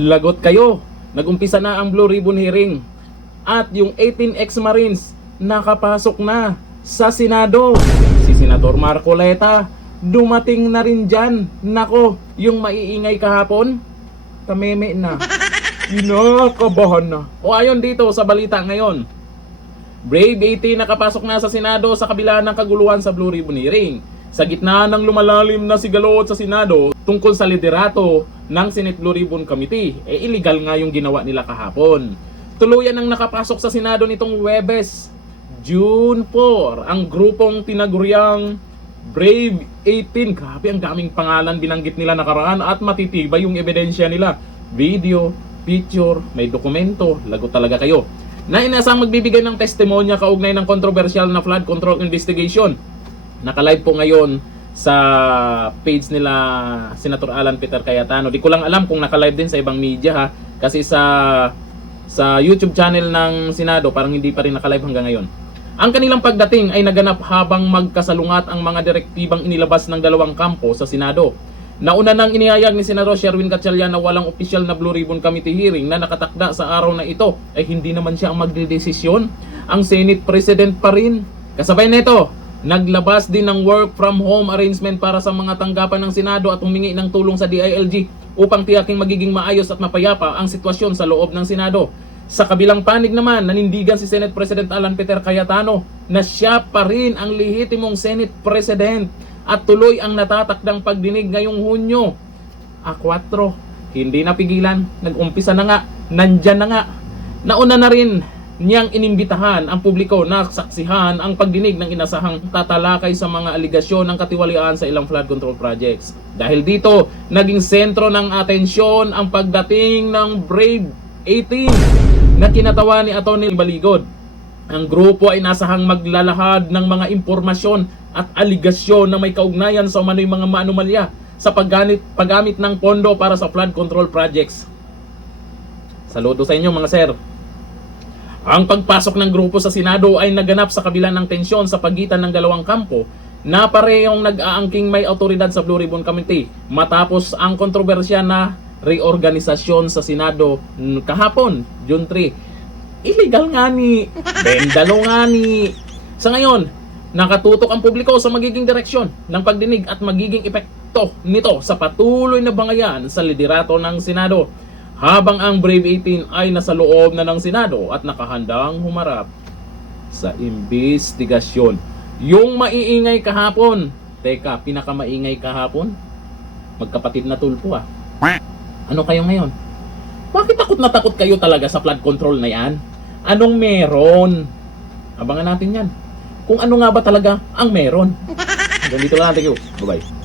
Lagot kayo. Nagumpisa na ang Blue Ribbon hearing. At yung 18 ex-Marines nakapasok na sa Senado. Si Senator Marcoleta dumating na rin dyan. Nako, yung maiingay kahapon, tameme na. Inakabahan na. O ayon dito sa balita ngayon, Brave 18 nakapasok na sa Senado sa kabila ng kaguluhan sa Blue Ribbon hearing. Sa gitna ng lumalalim na sigalot sa Senado tungkol sa liderato ng Senate Blue Ribbon Committee, illegal nga yung ginawa nila kahapon. Tuluyan ang nakapasok sa Senado nitong Huwebes, June 4, ang grupong tinaguriang Brave 18. Grabe, ang daming pangalan binanggit nila nakaraan at matitibay yung ebidensya nila. Video, picture, may dokumento, lagot talaga kayo. Na inasang magbibigay ng testimonya kaugnay ng kontrobersyal na flood control investigation. Naka-live po ngayon sa page nila Senator Alan Peter Cayetano. Di ko lang alam kung naka-live din sa ibang media ha, kasi sa YouTube channel ng Senado parang hindi pa rin naka-live hanggang ngayon. Ang kanilang pagdating ay naganap habang magkasalungat ang mga direktibang inilabas ng dalawang kampo sa Senado. Nauna nang inihayag ni Senador Sherwin Gatchalian na walang opisyal na Blue Ribbon Committee hearing na nakatakda sa araw na ito, ay hindi naman siya ang magdedesisyon. Ang Senate President pa rin. Kasabay nito, naglabas din ng work from home arrangement para sa mga tanggapan ng Senado at humingi ng tulong sa DILG upang tiyaking magiging maayos at mapayapa ang sitwasyon sa loob ng Senado. Sa kabilang panig naman, nanindigan si Senate President Alan Peter Cayetano na siya pa rin ang lehitimong Senate President at tuloy ang natatakdang pagdinig ngayong Hunyo. 4, hindi napigilan, nag-umpisa na nga, nandyan na nga. Nauna na rin niyang inimbitahan ang publiko na saksihan ang pagdinig ng inasahang tatalakay sa mga aligasyon ng katiwalian sa ilang flood control projects. Dahil dito, naging sentro ng atensyon ang pagdating ng Brave 18 na kinatawa ni Atty. Baligod. Ang grupo ay nasahang maglalahad ng mga impormasyon at aligasyon na may kaugnayan sa umano'y mga maanumalya sa paggamit ng pondo para sa flood control projects. Saludo sa inyo mga sir. Ang pagpasok ng grupo sa Senado ay naganap sa kabila ng tensyon sa pagitan ng dalawang kampo na parehong nag-aangking may autoridad sa Blue Ribbon Committee matapos ang kontrobersya na reorganisasyon sa Senado kahapon, June 3. Illegal nga ni, bendalo nga ni. Sa ngayon, nakatutok ang publiko sa magiging direksyon ng pagdinig at magiging epekto nito sa patuloy na bangayan sa liderato ng Senado. Habang ang Brave 18 ay nasa loob na ng Senado at nakahandang humarap sa investigasyon. Yung maiingay kahapon, teka, pinakamaingay kahapon, magkapatid na tulpo ah. Ano kayo ngayon? Bakit takot na takot kayo talaga sa flood control na yan? Anong meron? Abangan natin yan. Kung ano nga ba talaga ang meron. Ganito lang natin kayo. Bye-bye.